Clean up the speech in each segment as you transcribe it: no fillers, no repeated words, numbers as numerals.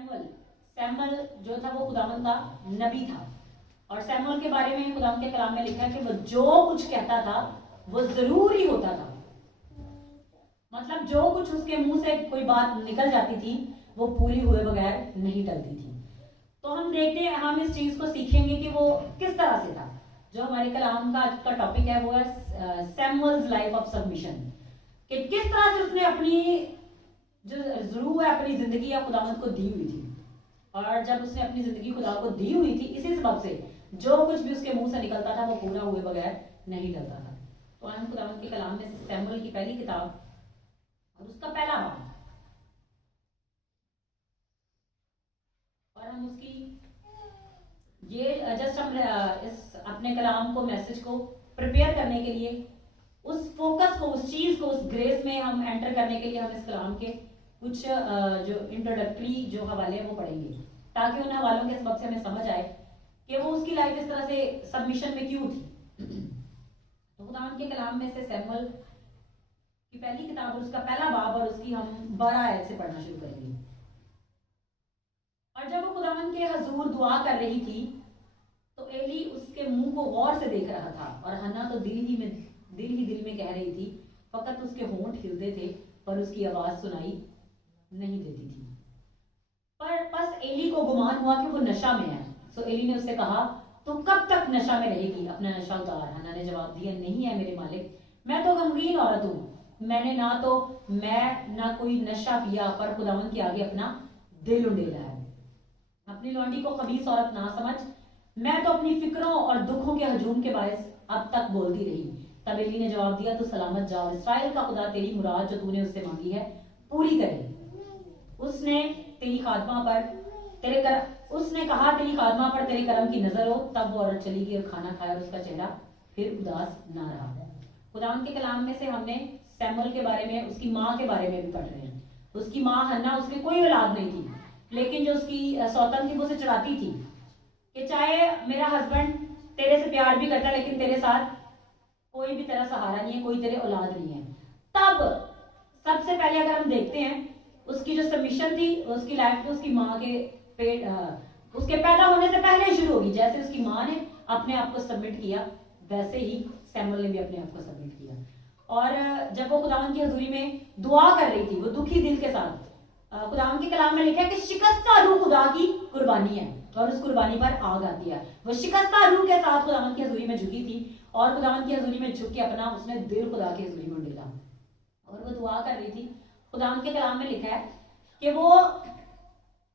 Samuel Samuel जो था वो खुदावंद का नबी था। और सैमुअल के बारे में खुदावंद के कलाम में लिखा है कि वो जो कुछ कहता था वो जरूर ही होता था। मतलब जो कुछ उसके मुंह से कोई बात निकल जाती थी वो पूरी हुए बगैर नहीं टलती थी। तो हम देखते हैं, हम इस चीज को सीखेंगे कि वो किस तरह से था। जो हमारे कलाम का आज का टॉपिक है वो है सैमुअल्स लाइफ ऑफ सबमिशन, कि किस तरह से उसने अपनी जो जरूर है अपनी जिंदगी या खुदावंद को दी हुई थी। और जब उसने अपनी जिंदगी खुदा को दी हुई थी, इसी सबब से जो कुछ भी उसके मुंह से निकलता था वो पूरा हुए बगैर नहीं टलता था। तो हम खुदावंद के कलाम में से सैमुअल की पहली किताब और उसका पहला बाब, और हम उसकी ये जस्ट हम इस अपने कलाम को, मैसेज को प्रिपेयर करने के लिए, उस फोकस को, उस चीज को, उस ग्रेस में हम एंटर करने के लिए हम इस कलाम के कुछ जो इंट्रोडक्टरी जो हवाले हैं वो पढ़ेंगे, ताकि उन हवालों के सबब से हमें समझ आए कि वो उसकी लाइफ इस तरह से सबमिशन में क्यों थी। तो खुदावंद के कलाम में से सैमुअल की पहली किताब और उसका पहला बाब और उसकी हम 12 आयत से पढ़ना शुरू करेंगे। और जब वो खुदावंद के हजूर दुआ कर रही थी तो एली उसके मुंह को गौर से देख रहा था, और हन्ना तो दिल ही दिल में कह रही थी, फकत उसके होंठ हिलते थे पर उसकी आवाज सुनाई नहीं देती थी। पर बस एली को गुमान हुआ कि वो नशा में है। सो एली ने उससे कहा, तो कब तक नशा में रहेगी, अपना नशा उतार। हन्ना ने जवाब दिया, नहीं है मेरे मालिक, मैं तो गमगीन औरत हूँ। मैंने ना कोई नशा पिया, पर खुदावंद के आगे अपना दिल उंडेला है। अपनी लौंडी को खबीस औरत ना समझ, मैं तो अपनी फिक्रों और दुखों के हजूम के बायस अब तक बोलती रही। तब एली ने जवाब दिया, तो सलामत जाओ, इस्राएल का खुदा तेरी मुराद जो तूने उससे मांगी है पूरी करे। उसने कहा तेरी खादमा पर तेरे करम की नजर हो। तब वो औरत चली गई और खाना खाया, और उसका चेहरा फिर उदास ना रहा। खुदावंद के कलाम में से हमने सैमुअल के बारे में, उसकी माँ के बारे में भी पढ़ रहे हैं। उसकी माँ हन्ना, उसकी कोई औलाद नहीं थी, लेकिन जो उसकी सौतन थी वो उसे चढ़ाती थी कि चाहे मेरा हस्बैंड तेरे से प्यार भी करता है, लेकिन तेरे साथ कोई भी तेरा सहारा नहीं है, कोई तेरे औलाद नहीं है। तब सबसे पहले अगर हम देखते हैं उसकी जो सबमिशन थी, उसकी लाइफ में उसकी माँ के पेट उसके पैदा होने से पहले ही शुरू होगी। जैसे उसकी माँ ने अपने आप को सबमिट किया, वैसे ही सैमुअल ने भी अपने आप को सबमिट किया। और जब वो खुदावंद की हजूरी में दुआ कर रही थी, वो दुखी दिल के साथ, खुदावंद के कलाम में लिखा है कि शिकस्ता रूह खुदा की कुर्बानी है, और उस कुर्बानी पर आग आती है। वो शिकस्ता रूह के साथ खुदावंद की हजूरी में झुकी थी, और खुदावंद की हजूरी में झुक के अपना उसने दिल खुदा की हजूरी में उंडेला, और वो दुआ कर रही थी। खुदावंद के कलाम में लिखा है कि वो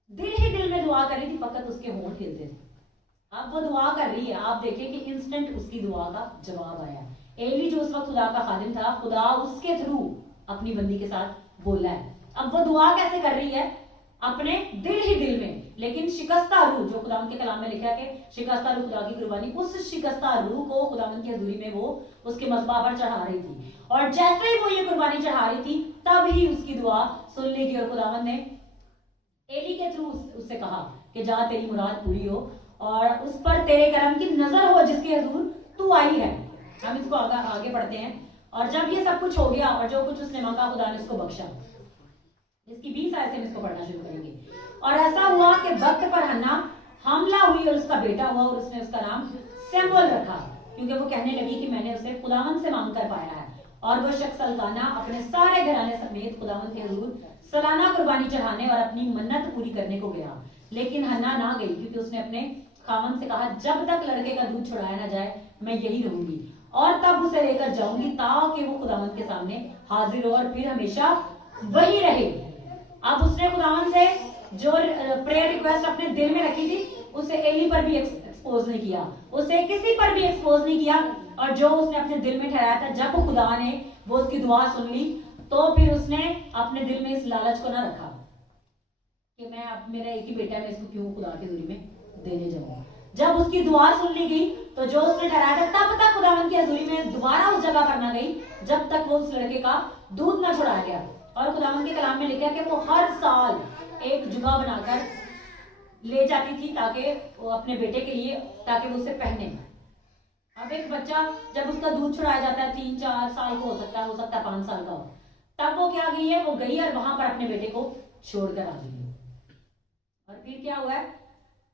दिल ही दिल में दुआ कर रही थी, फकत उसके होंठ हिलते थे। अब वो दुआ कर रही है, आप देखें कि इंस्टेंट उसकी दुआ का जवाब आया। एली जो उस वक्त खुदा का खादिम था, खुदा उसके थ्रू अपनी बंदी के साथ बोला है। अब वो दुआ कैसे कर रही है, अपने दिल ही दिल में, लेकिन शिकस्ता रूह, जो खुदावंद के कलाम में लिखा है कि शिकस्ता रूह खुदा की कुर्बानी, उस शिकस्ता रूह को खुदावंद की हजूरी में वो उसके मज़बा पर चढ़ा रही थी। और जैसे ही वो ये कुर्बानी चढ़ा रही थी, तब ही उसकी दुआ सुन ली गई, और खुदावंद ने एली के थ्रू उससे कहा कि जा तेरी मुराद पूरी हो, और उस पर तेरे करम की नजर हो जिसके हजूर तू आई है। हम इसको आगे पढ़ते हैं। और जब ये सब कुछ हो गया और जो कुछ उसने मांगा, खुदा ने उसको बख्शा। इसकी 20 आयत से हम इसको पढ़ना शुरू करेंगे। और ऐसा हुआ कि वक्त पर हन्ना हमला हुई और उसका बेटा हुआ, और उसने उसका नाम सैमुअल रखा, क्योंकि वो कहने लगी कि मैंने उसे खुदावंद से मांग कर पाया है। और वो शख्स अल्काना अपने सारे घराने समेत खुदावंद के हजूर सालाना कुर्बानी चढ़ाने और अपनी मन्नत पूरी करने को गया। लेकिन हन्ना ना गई, क्योंकि उसने अपने खामन से कहा, जब तक लड़के का दूध छुड़ाया ना जाए मैं यही रहूंगी, और तब उसे लेकर जाऊंगी ताकि वो खुदावंद के सामने हाजिर हो और फिर हमेशा वही रहे। अब उसने खुदावंद से जो प्रेयर रिक्वेस्ट अपने दिल में रखी थी, उसे एली पर भी एक्सपोज नहीं किया, उसे किसी पर भी एक्सपोज नहीं किया। और जो उसने अपने दिल में ठहराया था, जब खुदा ने वो उसकी दुआ सुन ली, तो फिर उसने अपने दिल में इस लालच को ना रखा कि मैं अब मेरा एक ही बेटा है, मैं इसको क्यों खुदा की हजूरी में देने जाऊंगा। जब उसकी दुआ सुन ली गई, तो जो उसने ठहराया था, तब तक खुदावंद की हजूरी में दोबारा उस जगह पर ना गई जब तक वो उस लड़के का दूध ना छुड़ाया गया। और खुदावंद के कलाम में लिखा है कि वो हर साल एक जुबा बनाकर ले जाती थी, ताकि वो अपने बेटे के लिए, ताकि वो उसे पहने। अब एक बच्चा जब उसका दूध छुड़ाया जाता है, 3-4 साल को हो सकता है 5 साल का हो, तब वो क्या गई है, वो गई और वहां पर अपने बेटे को छोड़कर आ गई। क्या हुआ है,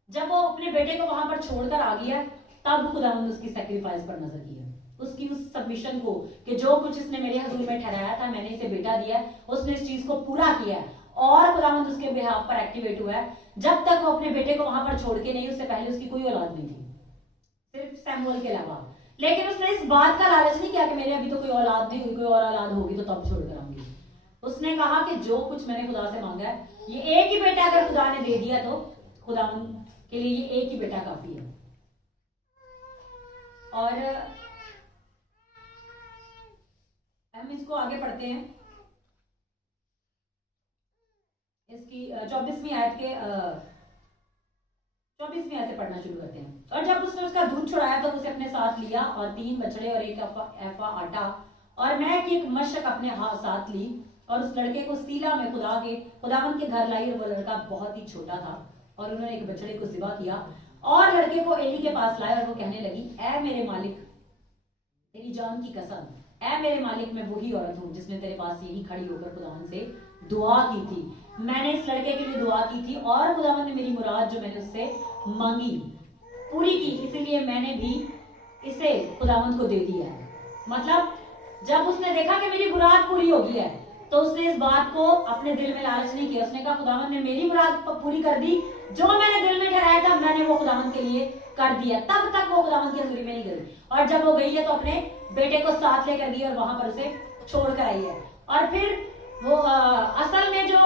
जब वो अपने बेटे को वहां पर छोड़कर आ गया तब खुदावंद उसकी सेक्रीफाइस पर नजर किया, उसकी उस सबमिशन को कि जो कुछ इसने मेरे हजूर में ठहराया था, मैंने इसे बेटा दिया, उसने इस चीज को पूरा किया है और खुदावंद उसके बिहाफ पर एक्टिवेट हुआ है। जब तक वो अपने बेटे को वहां पर छोड़ के नहीं, उससे पहले उसकी कोई औलाद नहीं थी, सिर्फ सैमुअल के अलावा। लेकिन उसने इस बात का लालच नहीं किया कि मेरे अभी तो कोई औलाद नहीं हुई, कोई और औलाद होगी तो तब छोड़कर आऊंगी। उसने कहा कि जो कुछ मैंने खुदा से मांगा है, ये एक ही बेटा अगर खुदा ने दे दिया तो खुदावंद के लिए ये एक ही बेटा काफी है। और हम इसको आगे पढ़ते हैं, इसकी 24वीं आयत के 24वीं आयत से पढ़ना शुरू करते हैं। और जब उसने उसका दूध छुड़ाया तो उसे अपने साथ लिया और 3 बछड़े और 1 एफा आटा और मैं की एक मशक अपने हाथ साथ ली और उस लड़के को सीला में खुदावंद के घर लाई। और वो लड़का बहुत ही छोटा था और उन्होंने एक बछड़े को ज़िबा किया और लड़के को एली के पास लाया और वो कहने लगी, ऐ मेरे मालिक, तेरी जान की कसम, ऐ मेरे मालिक, मैं वही औरत हूँ जिसने तेरे पास यही खड़ी होकर खुदावंद से दुआ की थी। मैंने इस लड़के के लिए दुआ की थी और खुदावंद ने मेरी मुराद जो मैंने उससे मांगी पूरी की, इसीलिए मैंने भी इसे खुदावंद को दे दिया है। मतलब जब उसने देखा कि मेरी मुराद पूरी हो गई है तो उसने इस बात को अपने दिल में लालच नहीं किया। उसने कहा खुदावंद ने मेरी मुराद पूरी कर दी, जो मैंने दिल में ठहराया था मैंने वो खुदावंद के लिए कर दिया। तब तक वो खुदावंद की हजूरी में नहीं गई और जब वो गई है तो अपने बेटे को साथ लेकर गई और वहां पर उसे छोड़ कर आई है। और फिर वो असल में जो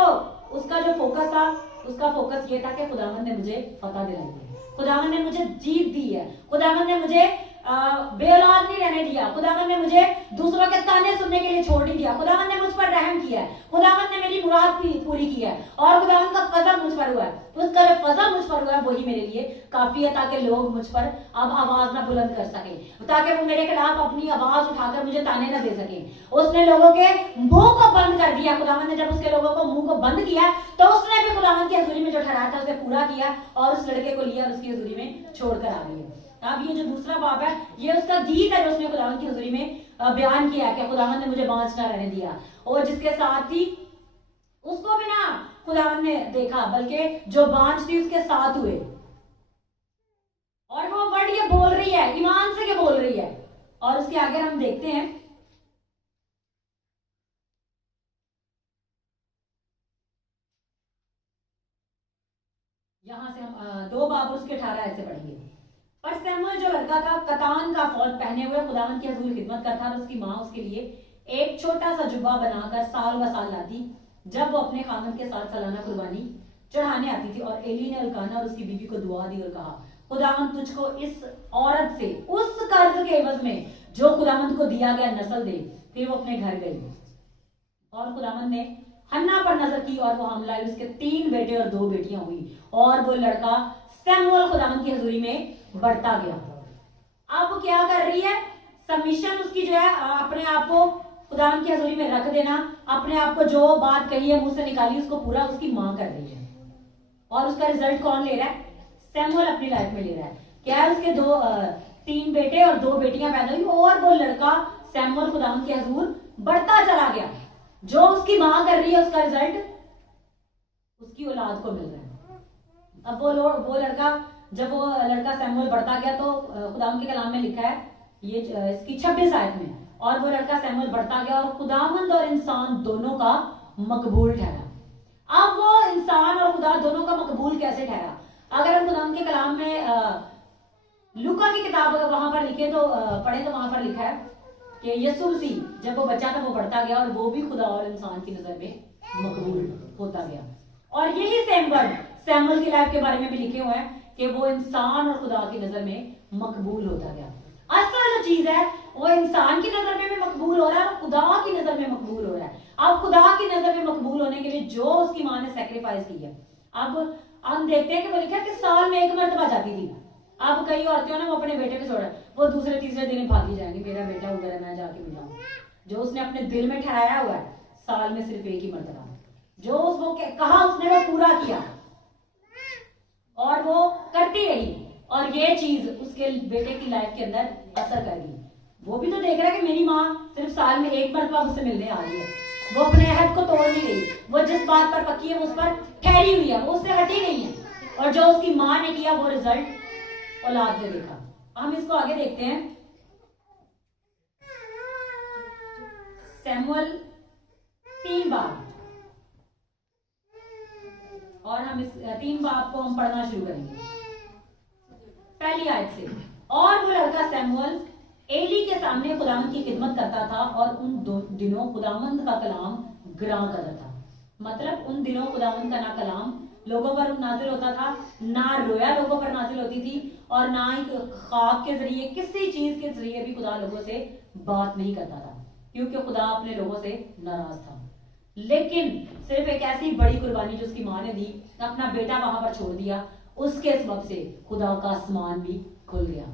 उसका जो फोकस था, उसका फोकस ये था कि खुदावंद ने मुझे फतह दिलाई है, खुदावंद ने मुझे जीत दी है, खुदावंद ने मुझे बेऔलाद नहीं रहने दिया, खुदावंद ने मुझे दूसरों के ताने सुनने के लिए छोड़ नहीं दिया, खुदावंद ने मुझ पर रहम किया है, खुदावंद ने मेरी मुराद पूरी की है और खुदावंद का फजल मुझ पर हुआ है। उसका जो फजल मुझ पर हुआ है वही मेरे लिए काफी है ताकि लोग मुझ पर अब आवाज ना बुलंद कर सके, ताकि वो मेरे खिलाफ अपनी आवाज उठाकर मुझे ताने ना दे सके। उसने लोगों के मुंह को बंद कर दिया। खुदावंद ने जब उसके लोगों को मुंह को बंद किया तो उसने भी खुदावंद की हजूरी में जो ठहराया था उसे पूरा किया और उस लड़के को लिया और उसकी हजूरी में छोड़कर आ गई। अब ये जो दूसरा बाब है ये उसका गीत है जो उसने खुदावंद की हजूरी में बयान किया कि खुदावंद ने मुझे बांझ ना रहने दिया और जिसके साथ थी उसको भी ना खुदावंद ने देखा, बल्कि जो बांझ थी उसके साथ हुए। और वो वर्ड ये बोल रही है, ईमान से के बोल रही है। और उसके आगे हम देखते हैं यहां से हम 2 बाब उसके 18 ऐसे पढ़ेंगे। पर सैमुअल जो लड़का था कतान का फौज पहने हुए खुदावंद की हजूर खिदमत करता और उसकी माँ उसके लिए एक छोटा सा जुब्बा बनाकर साल ब साल लाती जब वो अपने खामन के साथ सालाना कुर्बानी चढ़ाने आती थी। और एली ने अल्काना और उसकी बीवी को दुआ दी और कहा, खुदावंद तुझको इस औरत से उस कर्ज के एवज में जो खुदावंद को दिया गया नस्ल दे। फिर वो अपने घर गई और खुदावंद ने हन्ना पर नजर की और वो हमला लाई। उसके 3 बेटे और 2 बेटियां हुई और वो लड़का सैमुअल खुदावंद की हजूरी में बढ़ता गया। अब वो क्या कर रही है, सबमिशन उसकी जो है अपने आप को खुदावंद की हजूरी में रख देना, अपने आप को जो बात कही है मुंह से निकाली उसको पूरा उसकी मां कर रही है। और उसका रिजल्ट कौन ले रहा है, सैमुअल अपनी लाइफ में ले रहा है। क्या है, उसके 3 बेटे और 2 बेटियां पैदा हुई और वो लड़का सैमुअल खुदावंद की हजूर बढ़ता चला गया। जो उसकी मां कर रही है उसका रिजल्ट उसकी औलाद को मिल रहा है। अब वो लड़का जब वो लड़का सैमुअल बढ़ता गया तो खुदावंद के कलाम में लिखा है ये इसकी 26 आयत में, और वो लड़का सैमुअल बढ़ता गया और खुदावंद और इंसान दोनों का मकबूल ठहरा। अब वो इंसान और खुदा दोनों का मकबूल कैसे ठहरा, अगर हम खुदावंद के कलाम में लूका की किताब वहां पर लिखे तो पढ़े तो वहां पर लिखा है कि यीशु मसीह जब वो बच्चा था वो बढ़ता गया और वो भी खुदा और इंसान की नजर में मकबूल होता गया। और यही सेम वर्ड सैमुअल की लाइफ के बारे में भी लिखे हुए हैं कि वो इंसान और खुदा की नजर में मकबूल होता गया। असल जो चीज है वो इंसान की नजर में भी मकबूल हो रहा है और खुदा की नजर में मकबूल हो रहा है। अब खुदा की नजर में मकबूल होने के लिए जो उसकी मां ने सैक्रिफाइस की है, अब हम देखते हैं कि वो लिखा है कि साल में 1 मरतबा जाती थी। अब कई औरतें ना वो अपने बेटे को छोड़ा, वो दूसरे तीसरे दिन भागी जाएंगी, मेरा बेटा उधर है मैं जाके मिलाऊं। जो उसने अपने दिल में ठहराया हुआ है साल में सिर्फ 1 ही मरतबा, जो उसको कहा उसने वो पूरा किया और वो करती रही और ये चीज उसके बेटे की लाइफ के अंदर असर कर गई। वो भी तो देख रहा है कि मेरी माँ सिर्फ साल में 1 मरतबा मुझसे मिलने आ रही है, वो अपने अहद को तोड़ नहीं रही, वो जिस बात पर पक्की है वो उस पर ठहरी हुई है, वो उससे हटी नहीं है। और जो उसकी माँ ने किया वो रिजल्ट औलाद ने देखा। हम इसको आगे देखते हैं। सैमुअल 3 बाब, और हम इस 3 बाब को हम पढ़ना शुरू करेंगे पहली आयत से। और वो लड़का सैमुअल एली के सामने खुदावंद की खिदमत करता था और उन दिनों खुदावंद का कलाम गिरा करता था। मतलब उन दिनों खुदावंद का ना कलाम लोगों पर नाजिल होता था, ना रोया लोगों पर नाजिल होती थी, और ना ही ख्वाब के जरिए किसी चीज के जरिए भी खुदा लोगों से बात नहीं करता था, क्योंकि खुदा अपने लोगों से नाराज था। लेकिन सिर्फ एक ऐसी बड़ी कुर्बानी जो उसकी माँ ने दी, अपना बेटा वहां पर छोड़ दिया, उसके सबब से खुदा का आसमान भी खुल गया।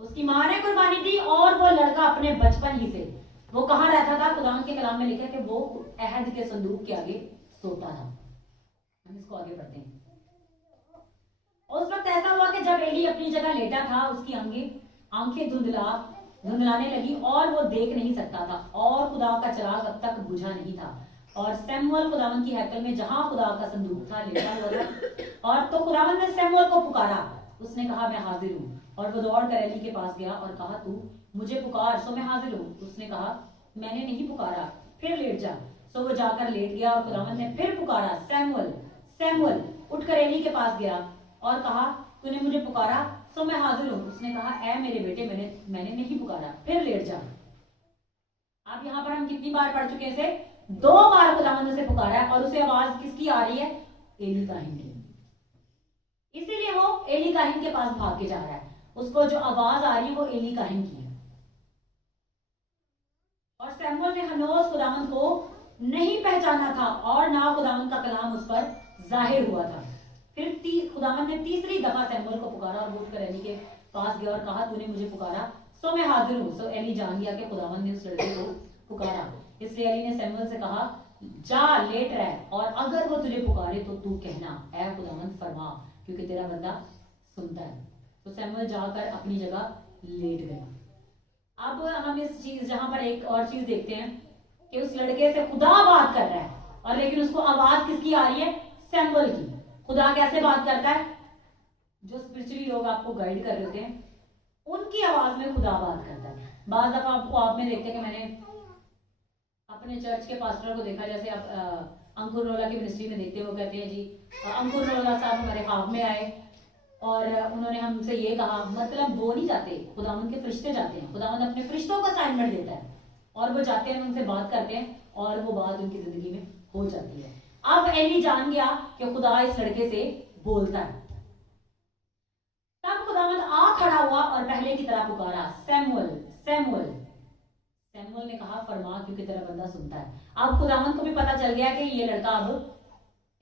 उसकी माँ ने कुर्बानी दी और वो लड़का अपने बचपन ही से वो कहाँ रहता था? खुदा के कलाम में लिखा कि वो अहद के संदूक के आगे सोता था। हम इसको आगे पढ़ते हैं। उस वक्त ऐसा हुआ कि जब एली अपनी जगह लेटा था, उसकी आंखें धुंधलाने लगी और वो देख नहीं सकता था, और खुदा का चिराग अब तक बुझा नहीं था। और सैमुअल खुदावन की हैकल में जहां खुदा का संदूक था लेटा हुआ था, और तो खुदावन ने सैमुअल को पुकारा। उसने कहा मैं हाजिर हूँ, और वो दौड़ कर एली के पास गया और कहा तू मुझे पुकार, सो मैं हाजिर हूँ। उसने कहा मैंने नहीं पुकारा, फिर लेट जा। सो वो जाकर लेट गया, और खुदावन ने फिर पुकारा सैमुअल सैमुअल। उठकर एली के पास गया और कहा तूने मुझे पुकारा, सो मैं हाजिर हूँ। उसने कहा ऐ मेरे बेटे, मैंने नहीं पुकारा, फिर लेट जा। अब यहाँ पर हम कितनी बार पढ़ चुके हैं? 2 बार खुदावंद ने पुकारा है, और उसे आवाज किसकी आ रही है? एली काहिन की। इसीलिए वो एली काहिन के पास भाग के जा रहा है। उसको जो आवाज आ रही है वो एली काहिन की है। और सैमुअल ने हनोज खुदावंद को नहीं पहचाना था, और ना खुदावंद का कलाम उस पर जाहिर हुआ था। फिर खुदावंद ने तीसरी दफा सैमुअल को पुकारा, और उठकर एली के पास गया और कहा तूने मुझे पुकारा, सो मैं हाजिर हूँ। सो एली जान गया कि खुदावंद ने उस लड़के को पुकारा। इसलिए एली ने सैमुअल से कहा जा लेट रह, और अगर वो तुझे पुकारे तो तू कहना ऐ खुदावंद फरमा, क्योंकि तेरा बंदा सुनता है। तो सैमुअल जाकर अपनी जगह लेट गया। अब हम इस चीज जहां पर एक और चीज देखते हैं कि उस लड़के से खुदा बात कर रहा है, और लेकिन उसको आवाज किसकी आ रही है? सैमुअल की। खुदा कैसे बात करता है? जो स्पिरिचुअली लोग आपको गाइड कर रहे होते हैं, उनकी आवाज में खुदा बात करता है। बाज दफा आपको आप में देखते हैं कि मैंने अपने चर्च के पास्टर को देखा, जैसे आप अंकुर रोला की मिनिस्ट्री में देखते हैं, वो कहते हैं जी अंकुर रोला साहब हमारे ख्वाब में आए और उन्होंने हमसे ये कहा। मतलब वो नहीं जाते, खुदावंद के फरिश्ते जाते हैं। खुदावंद अपने फरिश्तों को असाइनमेंट देता है, और वो जाते हैं, उनसे बात करते हैं, और वो बात उनकी जिंदगी में हो जाती है। अब एली जान गया कि खुदा इस लड़के से बोलता है। तब खुदावंद आ खड़ा हुआ और पहले की तरह पुकारा सैमुअल सैमुअल। सैमुअल ने कहा फरमा, क्योंकि तेरा बंदा सुनता है। अब खुदावंद को भी पता चल गया कि ये लड़का, अब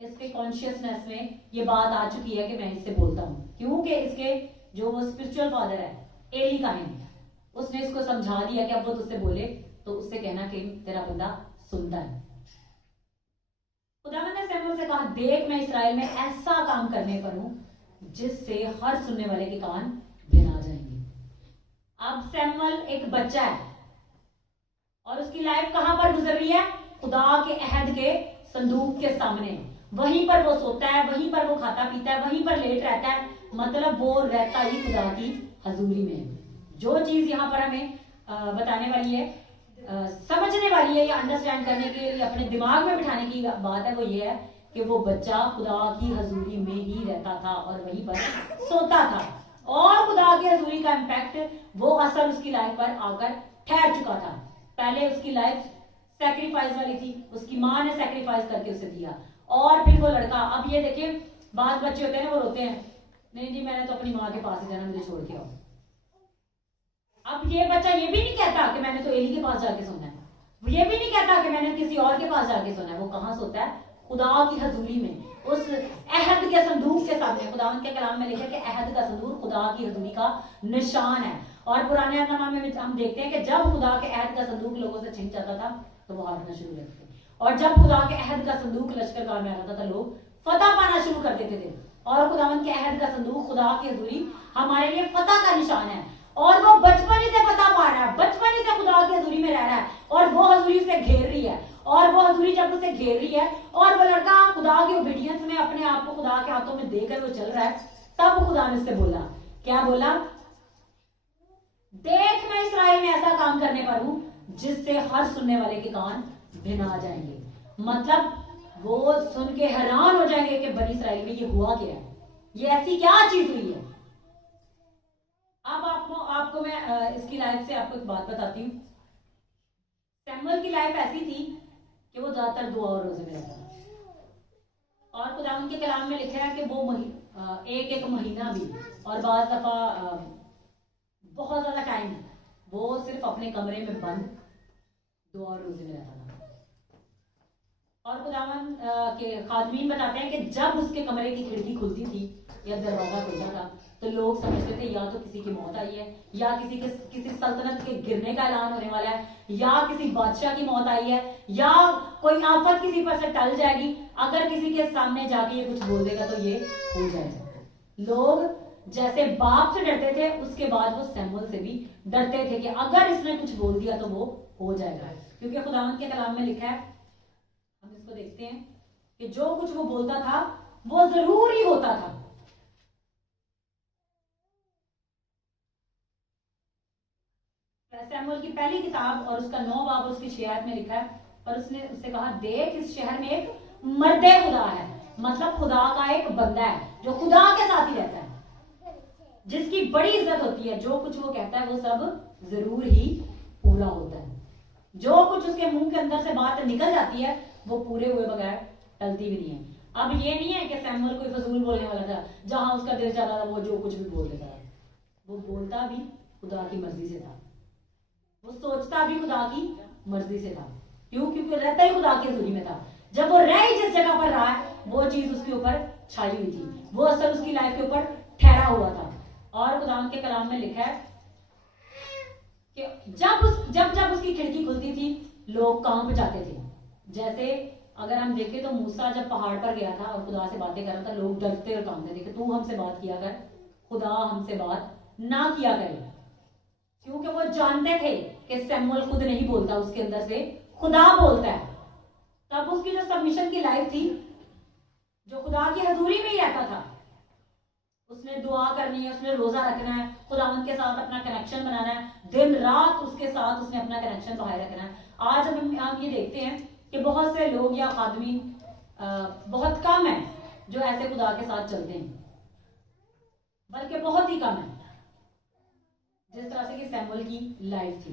इसके कॉन्शियसनेस में ये बात आ चुकी है कि मैं इससे बोलता हूँ, क्योंकि इसके जो वो स्पिरिचुअल फादर है एली काहिन, उसने इसको समझा दिया कि अब वो तुझसे बोले तो उससे कहना कि तेरा बंदा सुनता है। खुदावंद ने सैमुअल से कहा देख मैं इस्राएल में ऐसा काम करने पर हूं जिससे हर सुनने वाले के कान भिना जाएंगे। अब सैमुअल एक बच्चा है, और उसकी लाइफ कहां पर गुजर रही है? खुदा के अहद के संदूक के सामने। वहीं पर वो सोता है, वहीं पर वो खाता पीता है, वहीं पर लेट रहता है। मतलब वो रहता ही खुदा की हजूरी में। जो चीज यहाँ पर हमें बताने वाली है, समझने वाली है या अंडरस्टैंड करने के लिए अपने दिमाग में बिठाने की बात है, वो ये है कि वो बच्चा खुदा की हजूरी में ही रहता था और वहीं पर सोता था, और खुदा की हजूरी का इम्पैक्ट वो असर उसकी लाइफ पर आकर ठहर चुका था। पहले उसकी लाइफ सैक्रिफाइस वाली थी, उसकी माँ ने सैक्रिफाइस करके उसे दिया, और फिर वो लड़का। अब ये देखिए, बाद बच्चे होते हैं ना, वो रोते हैं नहीं जी मैंने तो अपनी माँ के पास ही जाना, मुझे छोड़ के आओ। अब ये बच्चा ये भी नहीं कहता कि मैंने तो एली के पास जाके सोना है, ये भी नहीं कहता कि मैंने किसी और के पास जाके सोना है। वो कहाँ सोता है? खुदा की हजूरी में, उस अहद के संदूक के सामने। खुदा के कलाम में लिखा कि अहद का संदूक खुदा की हजूरी का निशान है। और पुराने अहदनामा में हम देखते हैं कि जब खुदा के अहद का संदूक लोगों से छिन जाता था तो वो हारना शुरू करते थे, और जब खुदा के अहद का संदूक लश्करगाह में आता था लोग फतह पाना शुरू कर देते थे। और खुदावंद के अहद का संदूक, खुदा की हजूरी हमारे लिए फतह का निशान है। और वो बचपन ही से फतह पा रहा है, बचपन ही से खुदा की हजूरी में रह रहा है, और वो हजूरी उसे घेर रही है, और वो हजूरी जब उसे घेर रही है और वो लड़का खुदा की ओबीडियंस में अपने आप को खुदा के हाथों में देकर वो चल रहा है, तब खुदा ने उससे बोला, क्या बोला? देख मैं इस्राएल में ऐसा काम करने पर हूं जिससे हर सुनने वाले के कान भिना जाएंगे। मतलब वो सुन के हैरान हो जाएंगे कि बनी इस्राएल में ये हुआ क्या है, ये ऐसी क्या चीज हुई है। अब आपको मैं इसकी लाइफ से आपको एक बात बताती हूँ। सैमुअल की लाइफ ऐसी थी कि वो ज्यादातर दुआ और रोजे में रहता था, और खुदा के कलाम में लिखा है कि वो एक महीना भी और बाज़ दफा बहुत ज्यादा टाइम वो सिर्फ अपने कमरे में बंद दुआ और रोजे में रहता था। और खुदावन के खादमीन बताते हैं कि जब उसके कमरे की खिड़की खुलती थी या दरवाजा खुलता था तो लोग समझते थे या तो किसी की मौत आई है, या किसी सल्तनत के गिरने का ऐलान होने वाला है, या किसी बादशाह की मौत आई है, या कोई आफत किसी पर से टल जाएगी। अगर किसी के सामने जाके ये कुछ बोल देगा तो ये हो जाएगा। लोग जैसे बाप से डरते थे, उसके बाद वो सैमुअल से भी डरते थे कि अगर इसने कुछ बोल दिया तो वो हो जाएगा, क्योंकि खुदावंद के कलाम में लिखा है, हम इसको देखते हैं कि जो कुछ वो बोलता था वो जरूर ही होता था। सैमुअल की पहली किताब और उसका 9 बाब और उसकी 6 आयत में लिखा है, और उसने उससे कहा, देख इस शहर में एक मर्दे खुदा है, मतलब खुदा का एक बंदा है जो खुदा के साथ ही रहता है, जिसकी बड़ी इज्जत होती है। जो कुछ वो कहता है वो सब जरूर ही पूरा होता है। जो कुछ उसके मुंह के अंदर से बात निकल जाती है वो पूरे हुए बगैर टलती भी नहीं है। अब ये नहीं है कि सैमुअल कोई फजूल बोलने वाला था, जहां उसका दिल चाहता था वो जो कुछ भी बोल देता था। वो बोलता भी खुदा की मर्जी से था, वो सोचता भी खुदा की मर्जी से था। क्यों? क्योंकि रहता ही खुदा की हजूरी में था। जब वो रह जिस जगह पर रहा है वो चीज उसके ऊपर छाई हुई थी, वो असर उसकी लाइफ के ऊपर ठहरा हुआ था। और खुदा के कलाम में लिखा है कि जब उसकी खिड़की खुलती थी लोग कांप जाते थे। जैसे अगर हम देखें तो मूसा जब पहाड़ पर गया था और खुदा से बातें कर रहा था, लोग डरते और कांपते थे कि तू हमसे बात किया कर, खुदा हमसे बात ना किया करे, क्योंकि वो जानते थे कि सैमुअल खुद नहीं बोलता, उसके अंदर से खुदा बोलता है। तब उसकी जो सबमिशन की लाइफ थी, जो खुदा की हजूरी में ही रहता था, उसने दुआ करनी है, उसने रोजा रखना है, खुदावंद के साथ अपना कनेक्शन बनाना है, दिन रात उसके साथ उसने अपना कनेक्शन बाहर रखना है। आज हम ये देखते हैं कि बहुत से लोग या आदमी बहुत कम है जो ऐसे खुदा के साथ चलते हैं, बल्कि बहुत ही कम है जिस तरह से कि सैमुअल की लाइफ थी।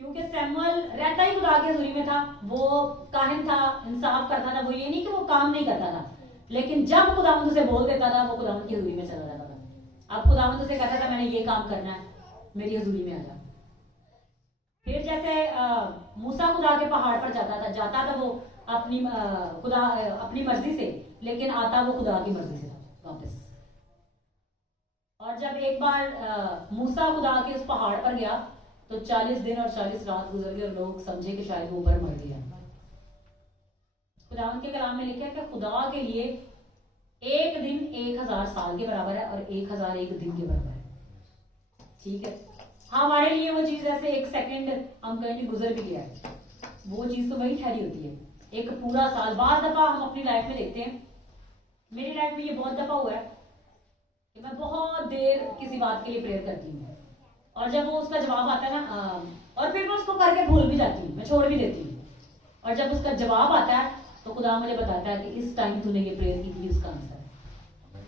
क्योंकि सैमुअल रहता ही खुदा के हजूरी में था, वो काहिन था, इंसाफ करता था, वो ये नहीं कि वो काम नहीं करता था, लेकिन जब खुदावंद उसे बोल देता था वो खुदावंद की हजूरी में चला जाता था। अब खुदावंद उसे कहता था मैंने ये काम करना है, मेरी हजूरी में आ जा। फिर जैसे मूसा खुदा के पहाड़ पर जाता था वो अपनी मर्जी से, लेकिन आता वो खुदा की मर्जी से था वापस। और जब एक बार मूसा खुदा के उस पहाड़ पर गया तो 40 दिन और 40 रात गुजर गए और लोग समझे कि शायद वो ऊपर मर गया। खुदावंद के कलाम में लिखा है कि खुदा के लिए एक दिन 1000 साल के बराबर है और 1000 एक दिन के बराबर है। ठीक है, हमारे लिए वो चीज ऐसे एक सेकंड हम कहेंगे गुजर भी गया है, वो चीज तो वही ठहरी होती है एक पूरा साल। बार दफा हम अपनी लाइफ में देखते हैं, मेरी लाइफ में ये बहुत दफा हुआ है कि मैं बहुत देर किसी बात के लिए प्रेयर करती हूँ, और जब वो उसका जवाब आता है ना, और फिर मैं उसको करके भूल भी जाती हूँ, मैं छोड़ भी देती हूँ, और जब उसका जवाब आता है तो खुदा मुझे बताता है कि इस टाइम तूने ये प्रेयर की थी, उसका आंसर है।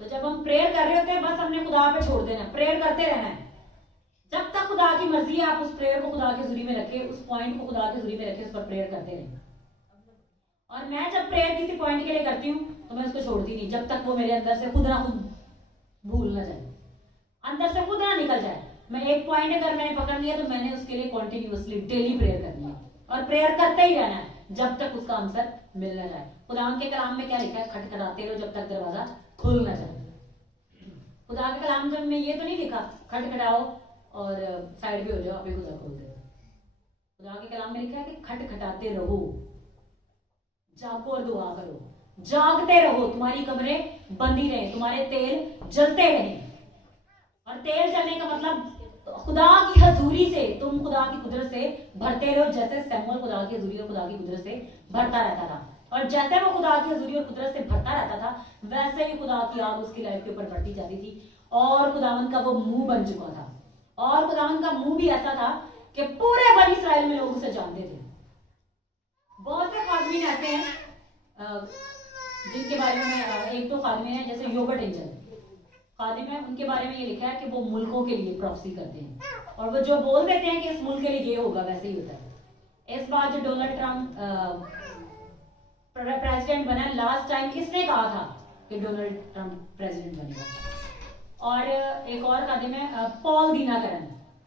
तो जब हम प्रेयर कर रहे होते हैं बस हमने खुदा पे छोड़ देना, प्रेयर करते रहना है जब तक खुदा की मर्जी है। आप उस प्रेयर को खुदा के हजूरी में रखे, उस पॉइंट को खुदा के हजूरी में रखे, उस पर प्रेयर करते रहें। और मैं जब प्रेयर किसी पॉइंट के लिए करती हूँ तो मैं उसको छोड़ती नहीं जब तक वो मेरे अंदर से खुद ना खुद भूल ना जाए, अंदर से खुद ना निकल जाए। मैं एक पॉइंट अगर मैंने पकड़ लिया तो मैंने उसके लिए कॉन्टिन्यूअसली डेली प्रेयर करनी है, और प्रेयर करते ही रहना है जब तक उसका आंसर मिल ना जाए। खुदा के कलाम में क्या लिखा है? खटखटाते रहो जब तक दरवाजा खुल ना जाए। खुदा के कलाम में ये तो नहीं लिखा खटखटाओ और साइड पे हो जाओ अभी खुदा खोल देगा। खुदा के कलाम में लिखा है कि खटखटाते रहो, जागो और दुआ करो, जागते रहो, तुम्हारी कमरे बंदी रहे, तुम्हारे तेल जलते रहे। और तेल चलने का मतलब खुदा की हजूरी से तुम खुदा की कुदरत से भरते रहो, जैसे सैमुअल खुदा की हजूरी और खुदा की कुदरत से भरता रहता था। और जैसे वो खुदा की हजूरी और कुदरत से भरता रहता था, वैसे ही खुदा की आग उसकी लाइफ के ऊपर बढ़ती जाती थी और खुदावन का वो मुंह बन चुका था। और खुदावन का मुंह भी ऐसा था कि पूरे बनी इसराइल में लोग उसे जानते थे। बहुत से खादमीन ऐसे हैं जिनके बारे में एक तो खादमीन है जैसे योबर्ट एंजल खादिम है, उनके बारे में ये लिखा है कि वो मुल्कों के लिए प्रोफेसी करते हैं और वो जो बोल देते हैं कि इस मुल्क के लिए ये होगा वैसे ही होता है। इस बार जो डोनाल्ड ट्रंप प्रेसिडेंट बना, लास्ट टाइम किसने कहा था कि डोनाल्ड ट्रंप प्रेसिडेंट बनेगा। और एक और खादिम है पॉल दीनाकरन,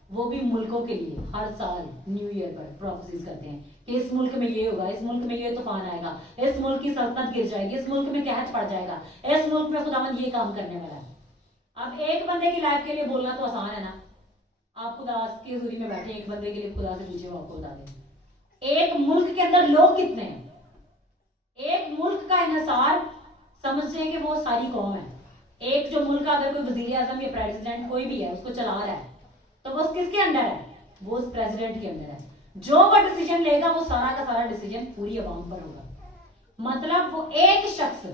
वो भी मुल्कों के लिए हर साल न्यू ईयर पर प्रोफेसीज करते हैं कि इस मुल्क में ये होगा, इस मुल्क में ये तूफान आएगा, इस मुल्क की सल्तनत गिर जाएगी, इस मुल्क में कहत पड़ जाएगा, इस मुल्क में खुदावंद ये काम करने वाला है। अब एक बंदे की लाइफ के लिए बोलना तो आसान है ना, आप खुदा की हजूरी में बैठे एक बंदे के लिए खुदा से पूछे, वो आपको बता दें एक मुल्क के अंदर लोग कितने हैं। एक मुल्क का इन्हिसार समझते हैं कि वो सारी कौम है। एक जो मुल्क का अगर कोई वजीर आजम या प्रेसिडेंट कोई भी है उसको चला रहा है तो वो किसके अंडर है, वो उस प्रेसिडेंट के अंदर है। जो वो डिसीजन लेगा वो सारा का सारा डिसीजन पूरी अवाम पर होगा। मतलब वो एक शख्स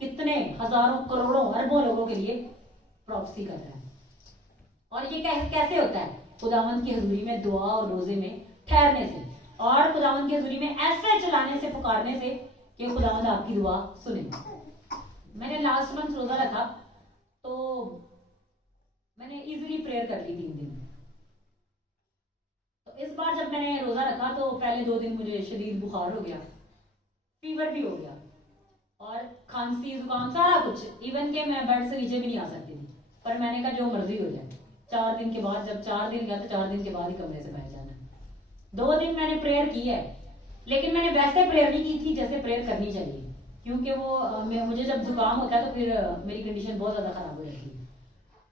कितने हजारों करोड़ों अरबों लोगों के लिए प्रोफेसी कर रहा है। और ये कैसे होता है, खुदावंद की हजूरी में दुआ और रोजे में ठहरने से और खुदावंद की हजूरी में ऐसे चलाने से, पुकारने से कि खुदावंद आपकी दुआ सुने। मैंने लास्ट मंथ रोजा रखा तो मैंने इजीली प्रेयर कर ली 3 दिन। तो इस बार जब मैंने रोजा रखा तो पहले 2 दिन मुझे शदीद बुखार हो गया, फीवर भी हो गया और खांसी जुकाम सारा कुछ, इवन के मैं बेड से नीचे भी नहीं आ सकती थी। पर मैंने कहा जो मर्जी हो जाए, 4 दिन के बाद, जब 4 दिन गया तो 4 दिन के बाद ही कमरे से बाहर जाना है। 2 दिन मैंने प्रेयर की है, लेकिन मैंने वैसे प्रेयर नहीं की थी जैसे प्रेयर करनी चाहिए, क्योंकि वो मुझे जब जुकाम होता है तो फिर मेरी कंडीशन बहुत ज्यादा खराब हो जाती है।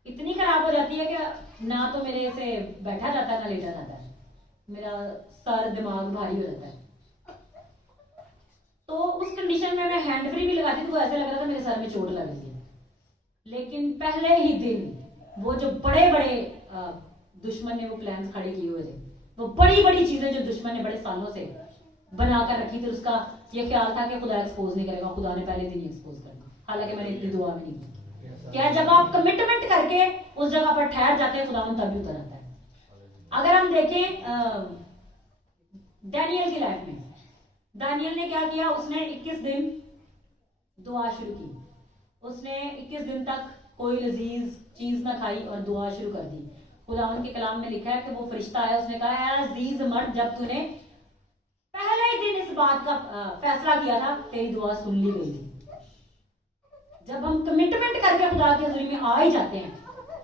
इतनी खराब हो जाती है कि ना तो मेरे से बैठा जाता है ना लेटा जाता है, मेरा सर दिमाग भारी हो जाता है। तो उस कंडीशन में मैं हैंड फ्री भी लगाती तो ऐसे लग रहा था मेरे सर में चोट लग रही है। लेकिन पहले ही दिन वो जो बड़े बड़े दुश्मन ने वो प्लान खड़े किए हुए थे, वो बड़ी बड़ी चीजें जो दुश्मन ने बड़े सालों से बनाकर रखी थी, उसका ये ख्याल था कि खुदा एक्सपोज नहीं करेगा, खुदा ने पहले दिन ही एक्सपोज करना। हालांकि मैंने इतनी दुआ भी नहीं की। क्या जब आप कमिटमेंट करके उस जगह पर ठहर जाते हैं, खुदा तभी उतर आता है। अगर हम देखें डैनियल की लाइफ में, दानियल ने क्या किया, उसने 21 दिन दुआ शुरू की। उसने 21 दिन तक कोई लजीज चीज ना खाई और दुआ शुरू कर दी। खुदावंद के कलाम में लिखा है कि वो फरिश्ता आया, उसने कहा अजीज मर्द, जब तूने पहले ही दिन इस बात का फैसला किया था, तेरी दुआ सुन ली गई थी। जब हम कमिटमेंट करके खुदा की हजूरी में आ ही जाते हैं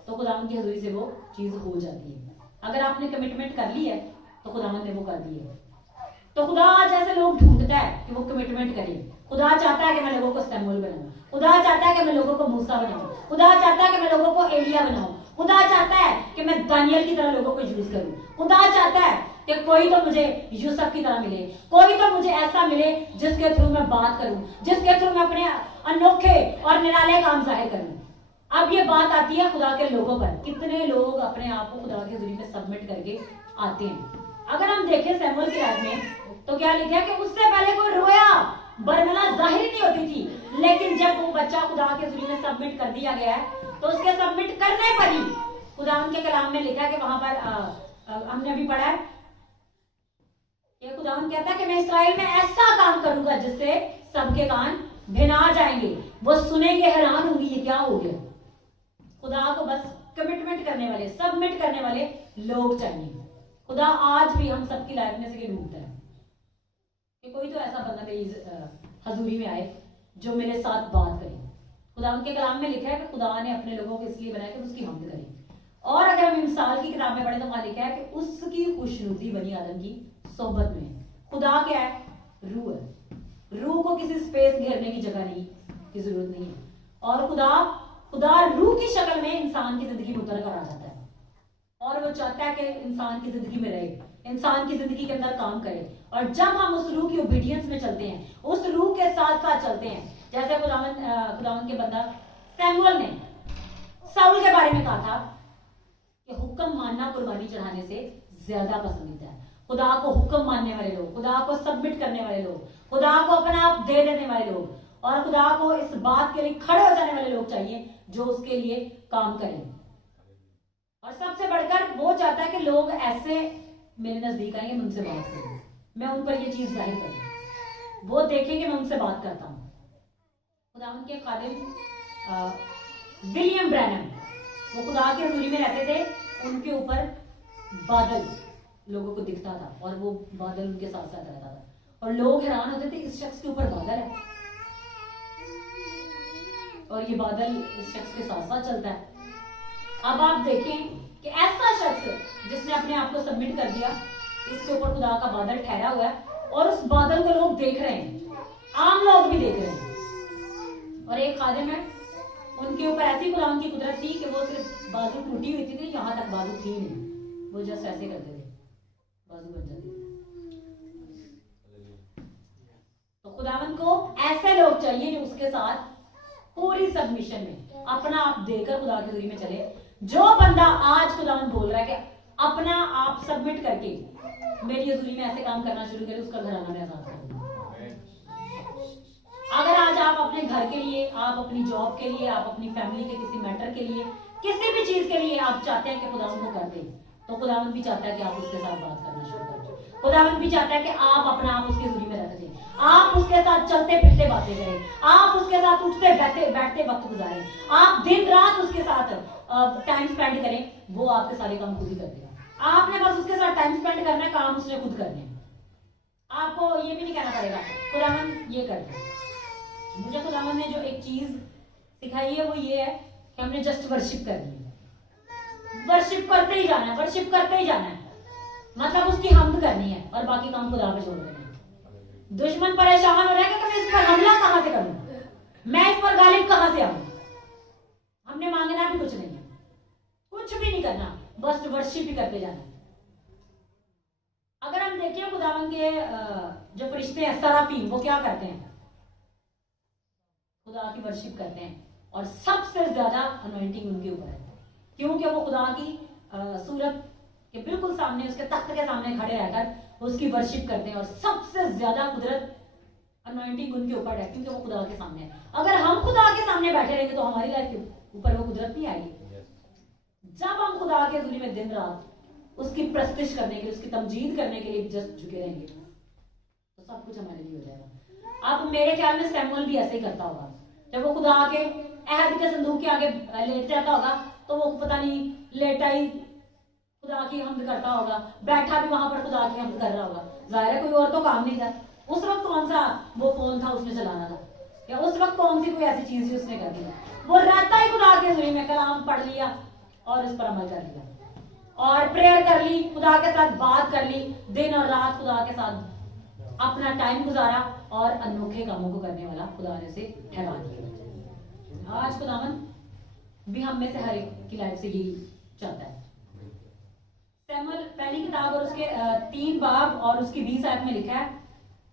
तो खुदावंद की हजूरी से वो चीज हो जाती है। अगर आपने कमिटमेंट कर ली है तो खुदावंद ने वो कर दी है। तो खुदा आज ऐसे लोग ढूंढता है कि वो कमिटमेंट करें। खुदा चाहता है कि मैं लोगों को सैमुअल बनाऊं, खुदा चाहता है कि मैं लोगों को मूसा बनाऊं, खुदा चाहता है कि मैं लोगों को एलिया बनाऊं, खुदा चाहता है कि मैं दानियल की तरह लोगों को यूज करूं, खुदा चाहता है कि कोई तो मुझे यूसुफ की तरह मिले, कोई तो मुझे ऐसा मिले जिसके थ्रू मैं बात करूं, जिसके थ्रू मैं अपने अनोखे और निराले काम जाहिर करूं। अब ये बात आती है खुदा के लोगों पर, कितने लोग अपने आप को खुदा की हजूरी में सबमिट करके आते हैं। अगर हम देखें सैमुअल की रात में तो क्या लिखा है कि उससे पहले कोई रोया बरमला जाहिर नहीं होती थी, लेकिन जब वो बच्चा खुदा के हजूरी में सबमिट कर दिया गया है तो उसके सबमिट करने पर ही खुदा के कलाम में लिखा है कि वहां पर हमने अभी पढ़ा है कि खुदा कहता है कि मैं इस्राएल में ऐसा काम करूंगा जिससे सबके कान भिना जाएंगे, वो सुनेंगे, हैरान होंगे ये क्या हो गया। खुदा को बस कमिटमेंट करने वाले, सबमिट करने वाले लोग चाहिए। खुदा आज भी हम सबकी लाइफ में से ढूंढता है कि कोई तो ऐसा बंदा मेरी हजूरी में आए जो मेरे साथ बात करे। खुदा उनके कलाम में लिखा है कि खुदा ने अपने लोगों को इसलिए बनाया कि उसकी हमद करें। और अगर हम मिसाल की किताब में पढ़े तो वहां लिखा है कि उसकी खुशनुदी बनी आदम की सोहबत में। खुदा क्या है, रूह है। रूह को किसी स्पेस घेरने की जगह नहीं की जरूरत नहीं है। और खुदा रूह की शक्ल में इंसान की जिंदगी में उतर कर आ जाता है और वो चाहता है कि इंसान की जिंदगी में रहे, इंसान की जिंदगी के अंदर काम करे। और जब हम उस रूह की ओबीडियंस में चलते हैं, उस रूह के साथ साथ चलते हैं, जैसे खुदावन के बंदा सैमुअल ने साउल के बारे में कहा था कि हुक्म मानना कुर्बानी चढ़ाने से ज्यादा पसंदीदा है। खुदा को हुक्म मानने वाले लोग, खुदा को सबमिट करने वाले लोग, खुदा को अपना आप दे देने वाले लोग और खुदा को इस बात के लिए खड़े हो जाने वाले लोग चाहिए जो उसके लिए काम करें। और सबसे बढ़कर वो चाहता है कि लोग ऐसे मेरे नजदीक आएंगे, मैं उनसे बात करूं, मैं उन पर ये चीज जाहिर करूं, वो देखेंगे मैं उनसे बात करता हूं। खुदावंद के खादिम विलियम ब्रैनम, वो खुदा के हजूरी में रहते थे, उनके ऊपर बादल लोगों को दिखता था और वो बादल उनके साथ साथ रहता था और लोग हैरान होते थे इस शख्स के ऊपर बादल है और ये बादल इस शख्स के साथ साथ चलता है। अब आप देखें कि ऐसा शख्स जिसने अपने आप को सबमिट कर दिया, इसके ऊपर खुदा का बादल ठहरा हुआ है और उस बादल को लोग देख रहे हैं, आम लोग भी देख रहे हैं। और एक खादिम है, उनके ऊपर ऐसी खुदावंद की कुदरत थी कि वो सिर्फ बाजू टूटी हुई थी, यहां तक बाजू थी नहीं, वो जस्ट ऐसे करते थे, बाजू बन जाती थी। तो खुदावंद को ऐसे लोग चाहिए जो उसके साथ पूरी सबमिशन में अपना आप देकर खुदा के हजूरी में चले। जो बंदा आज खुदावंद बोल रहा है कि अपना आप सबमिट करके मेरी हजूरी में ऐसे काम करना शुरू करे, उसका घराना में आजाद कर दूंगा। अगर आज आप अपने घर के लिए, आप अपनी जॉब के लिए, आप अपनी फैमिली के किसी मैटर के लिए, किसी भी चीज के लिए आप चाहते हैं कि खुदावंद को कर दे, तो खुदावंद भी चाहता है कि आप उसके साथ बात करना शुरू कर दो। खुदावंद भी चाहता है कि आप अपना आप उसके हजूरी में रख दें, आप उसके साथ चलते फिरते बातें करें, आप उसके साथ उठते बैठते वक्त गुजारें, आप दिन रात उसके साथ टाइम स्पेंड करें, वो आपके सारे काम खुद ही कर देगा। आपने बस उसके साथ टाइम स्पेंड करना है, काम उसने खुद करने हैं। आपको ये भी नहीं कहना पड़ेगा खुदावंद ये कर दे। मुझे खुदावंद ने जो एक चीज सिखाई है वो ये है कि हमने जस्ट वर्शिप करनी है, वर्शिप करते ही जाना है, वर्शिप करते ही जाना है, मतलब उसकी हम्द करनी है और बाकी काम खुदा पे छोड़ देना है। दुश्मन परेशान हो रहा है कि मैं इस पर हमला कहां से करूं, मैं इस पर गालिब कहां से आऊं। हमने मांगना भी कुछ नहीं है, कुछ भी नहीं करना, बस वर्शिप ही करते जाना। अगर हम देखें खुदावंद के जो फरिश्ते हैं सराफीम, वो क्या करते हैं, खुदा की वर्शिप करते हैं और सबसे ज्यादा अनॉइंटिंग उनके ऊपर है, क्योंकि वो खुदा की सूरत के बिल्कुल सामने, उसके तख्त के सामने खड़े रहकर उसकी वर्शिप करते हैं और सबसे ज्यादा कुदरत अनॉइंटिंग उनके ऊपर है, क्योंकि वो खुदा के सामने है। अगर हम खुदा के सामने बैठे रहेंगे तो हमारी लाइफ के ऊपर वो कुदरत नहीं आएगी। जब हम खुदा के हजूरी में दिन रात उसकी प्रस्तिश करने के लिए, उसकी तमजीद करने के लिए जस्ट झुके रहेंगे तो सब कुछ हमारे लिए हो जाएगा। अब मेरे ख्याल में सैमुअल भी ऐसे ही करता होगा, जब वो खुदा के अहद के संदूक के आगे लेट जाता होगा तो वो पता नहीं लेटा ही खुदा की हम्द करता होगा, बैठा भी वहां पर खुदा की हम्द कर रहा होगा। जाहिर है कोई और तो काम नहीं था उस वक्त, कौन सा वो फोन था उसने चलाना था, या उस वक्त कौन सी कोई ऐसी चीज थी उसने कर दी, वो रहता ही खुदा के हजूरी में कलाम पढ़ लिया और उस पर अमल कर लिया और प्रेयर कर ली, खुदा के साथ बात कर ली, दिन और रात खुदा के साथ अपना टाइम गुजारा और अनोखे कामों को करने वाला खुदा ने से ठहरा दिया। आज खुदावन भी हम में से हर एक की लाइफ से यही चाहता है। सैमुअल पहली किताब और उसके 3 बाब और उसकी 20 आयत में लिखा है,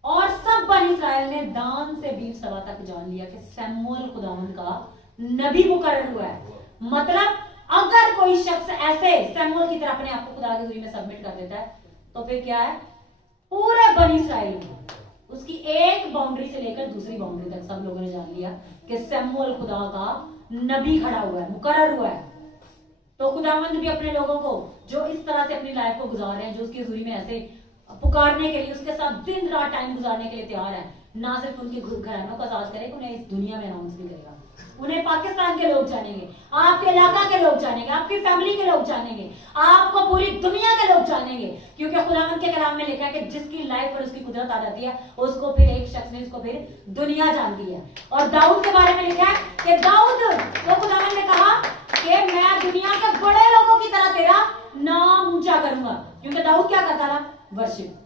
और सब बनी इस्राएल ने दान से बीरसबा तक जान लिया कि सैमुअल खुदावन का नबी मुकर्रर हुआ है। मतलब अगर कोई शख्स ऐसे सैमुअल की तरह अपने आप को खुदा की हजूरी में सबमिट कर देता है तो फिर क्या है, पूरे बनी इस्राएल में उसकी एक बाउंड्री से लेकर दूसरी बाउंड्री तक सब लोगों ने जान लिया कि सैमुअल खुदा का नबी खड़ा हुआ है, मुकर्रर हुआ है। तो खुदावंद भी अपने लोगों को जो इस तरह से अपनी लाइफ को गुजार रहे हैं, जो उसकी हजूरी में ऐसे पुकारने के लिए, उसके साथ दिन रात टाइम गुजारने के लिए तैयार है, ना सिर्फ उनके घरानों का साथ करे, उन्हें इस दुनिया में अनाउंस भी करेगा। उन्हें पाकिस्तान के लोग जानेंगे, आपके इलाका के लोग जानेंगे, आपकी फैमिली के लोग जानेंगे, आपको पूरी दुनिया के लोग जानेंगे, क्योंकि खुदावंद के कलाम में लिखा है कि जिसकी लाइफ पर उसकी कुदरत आ जाती है उसको फिर एक शख्स ने, उसको फिर दुनिया जानती है। और दाऊद के बारे में लिखा है कि दाऊद को खुदावंद ने कहा कि मैं दुनिया के बड़े लोगों की तरह तेरा नाम ऊंचा करूंगा, क्योंकि दाऊद क्या करता था, वर्शिप।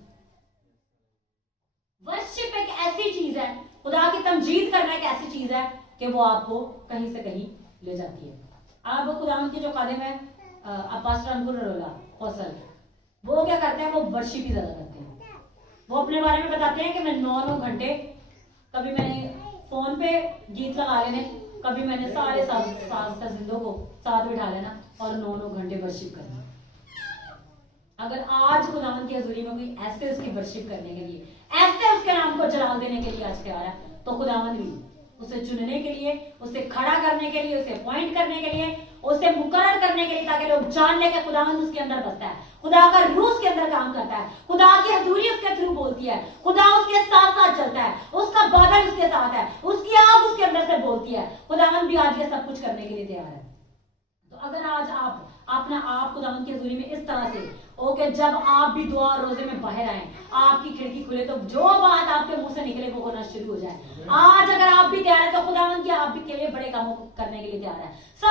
वर्शिप एक ऐसी चीज है, खुदा की तमजीद करना एक ऐसी चीज है कि वो आपको कहीं से कहीं ले जाती है। आप खुदावंद के जो खादिम है पास्टर अंकुर नरोला कौशल, वो क्या करते हैं, वो वर्शिप ही ज्यादा करते हैं। वो अपने बारे में बताते हैं कि मैं 9 घंटे, कभी मैंने फोन पे गीत लगा लेने, कभी मैंने सारे जिंदों को साथ बिठा लेना और 9-9 घंटे वर्शिप करना। अगर आज खुदावंद की हजूरी में कोई ऐसे उसकी वर्शिप करने के लिए, ऐसे उसके नाम को जलाल देने के लिए आज तैयार है, तो खुदावंद भी उसे चुनने के लिए, उसे खड़ा करने के लिए, उसे अपॉइंट करने के लिए, उसे मुकर्रर करने के लिए, ताकि लोग जान ले कि खुदावंद उसके अंदर बसता है, खुदा का रूह उसके अंदर काम करता है, खुदा की हजूरी उसके थ्रू बोलती है, खुदा उसके साथ साथ चलता है, उसका बादल उसके साथ है, उसकी आग उसके अंदर से बोलती है। खुदावंद भी आज ये सब कुछ करने के लिए तैयार है। तो अगर आज आप अपना आप खुदावंद की हजूरी में इस तरह से ओके, जब आप भी दुआ और रोजे में बाहर आए, आपकी खिड़की खुले तो जो बात आपके मुंह से निकले वो होना शुरू हो जाए। आज अगर आप भी तैयार है तो खुदावंद की आप भी के लिए बड़े कामों करने के लिए तैयार है।